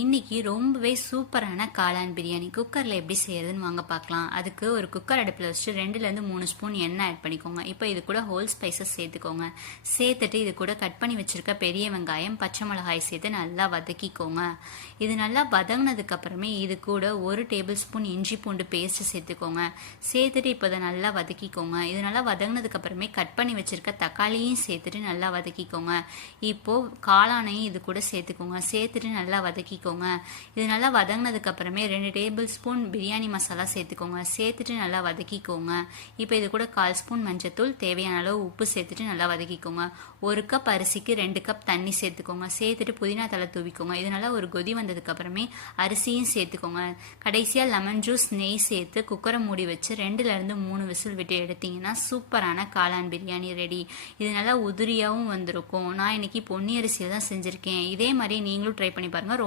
இன்னைக்கு ரொம்பவே சூப்பரான காளான் பிரியாணி குக்கரில் எப்படி செய்யறதுன்னு வாங்க பார்க்கலாம். அதுக்கு ஒரு குக்கர் அடுப்பில் வச்சுட்டு 2லேருந்து 3 ஸ்பூன் எண்ணெய் ஆட் பண்ணிக்கோங்க. இப்போ இது கூட ஹோல் ஸ்பைசஸ் சேர்த்துக்கோங்க. சேர்த்துட்டு இது கூட கட் பண்ணி வச்சிருக்க பெரிய வெங்காயம், பச்சை மிளகாய் சேர்த்து நல்லா வதக்கிக்கோங்க. இது நல்லா வதங்கினதுக்கு அப்புறமே இது கூட 1 டேபிள் ஸ்பூன் இஞ்சி பூண்டு பேஸ்ட் சேர்த்துக்கோங்க. சேர்த்துட்டு இப்போ இதை நல்லா வதக்கிக்கோங்க. இது நல்லா வதங்கினதுக்கு அப்புறமே கட் பண்ணி வச்சிருக்க தக்காளியும் சேர்த்துட்டு நல்லா வதக்கிக்கோங்க. இப்போ காளானையும் இது கூட சேர்த்துக்கோங்க. சேர்த்துட்டு நல்லா வதக்கிக்கோங்க. இது நல்லா வதங்கினதுக்கு அப்புறமே 2 டேபிள் ஸ்பூன் பிரியாணி மசாலா சேர்த்துக்கோங்க. சேர்த்துட்டு நல்லா வதக்கிக்கோங்க. இப்போ இது கூட 1/4 ஸ்பூன் மஞ்சத்தூள், தேவையான அளவு உப்பு சேர்த்துட்டு நல்லா வதக்கிக்கோங்க. 1 கப் அரிசிக்கு 2 கப் தண்ணி சேர்த்துக்கோங்க. சேர்த்துட்டு புதினா தலை தூவிக்கோங்க. இது நல்லா ஒரு கொதி வந்ததுக்கு அப்புறமே அரிசியும் சேர்த்துக்கோங்க. கடைசியாக லெமன் ஜூஸ், நெய் சேர்த்து குக்கரை மூடி வச்சு 2லேருந்து 3 விசில் விட்டு எடுத்தீங்கன்னா சூப்பரான காளான் பிரியாணி ரெடி. இது நல்லா உதிரியாகவும் வந்திருக்கும். நான் இன்னைக்கு பொன்னி அரிசியில் தான் செஞ்சுருக்கேன். இதே மாதிரி நீங்களும் ட்ரை பண்ணி பாருங்கள். ரொம்ப